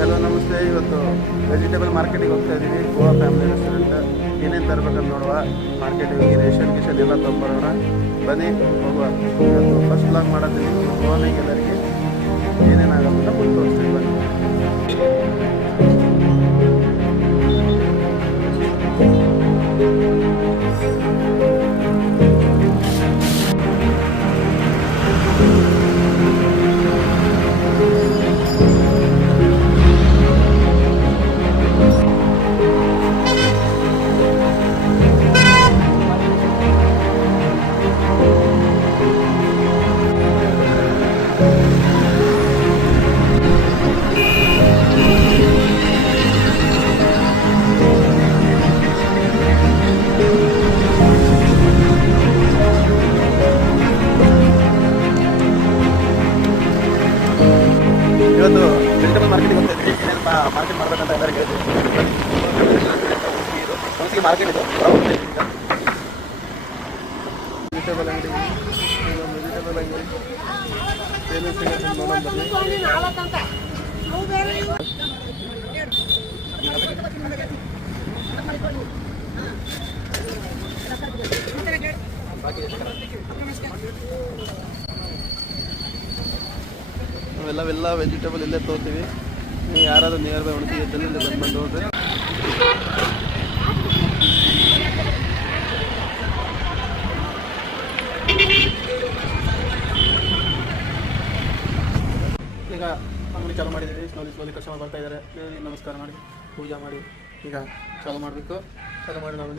Hello ನಮಸ್ತೆ. ಇವತ್ತು vegetable ಮಾರ್ಕೆಟಿಗೆ ಹೋಗ್ತಾ ಇದ್ದೀವಿ. Goa family restaurant. ಏನೇನು ತರಬೇಕಂತ ನೋಡುವ. ಮಾರ್ಕೆಟಿಗೆ ಹೋಗಿ ರೇಷನ್ ಗಿಷನ್ ಎಲ್ಲ ತೊಗೊಂಬರೋಣ. ಬನ್ನಿ ಹೋಗುವ. ಇವತ್ತು ಫಸ್ಟ್ ಬ್ಲಾಗ್ ಮಾಡೋದಿಲ್ಲ. ಗೋವಾನಾಗ ಎಲ್ಲರಿಗೆ ಏನೇನಾಗುತ್ತೆ ಮುಂದೆ ತೋರಿಸ್ತೀವಿ ಬನ್ನಿ. ಇವತ್ತು ವೆಜಿಟೇಬಲ್ ಮಾರ್ಕೆಟಿಗೆ ಹೋಗ್ತಾ ಇದ್ದೀವಿ. ಏನೇನು ಮಾರ್ಕೆಟ್ ಮಾಡಬೇಕಂತ ಎಲ್ಲರಿಗೆ ಮನಸ್ಸಿಗೆ ಮಾರ್ಕೆಟ್ ಇದೆ. ವೆಜಿಟೇಬಲ್ ಅಂಗಡಿ ವೆಜಿಟೇಬಲ್ ಅಂಗಡಿ ಏನೇನು ಸಿಗುತ್ತೆ ನೋಡೋಣ ಬನ್ನಿ. ನಾವೆಲ್ಲ ವೆಜಿಟೇಬಲ್ ಇಲ್ಲೇ ತೊಗೋತೀವಿ. ನೀವು ಯಾರಾದರೂ ನಿಯರ್ ಬೈ ಉಳಿಸಿ ಇದ್ದಲ್ಲಿಂದ ಬಂದು ನೋಡ್ರಿ. ಈಗ ಅಂಗಡಿ ಚಾಲು ಮಾಡಿದ್ದೀವಿ. ಸ್ಲೋಲಿ ಕಸ್ಟಮರ್ ಬರ್ತಾ ಇದ್ದಾರೆ. ನಮಸ್ಕಾರ ಮಾಡಿ ಪೂಜೆ ಮಾಡಿ ಈಗ ಚಾಲು ಮಾಡಬೇಕು. ಚಾಲು ಮಾಡಿ ನಾವು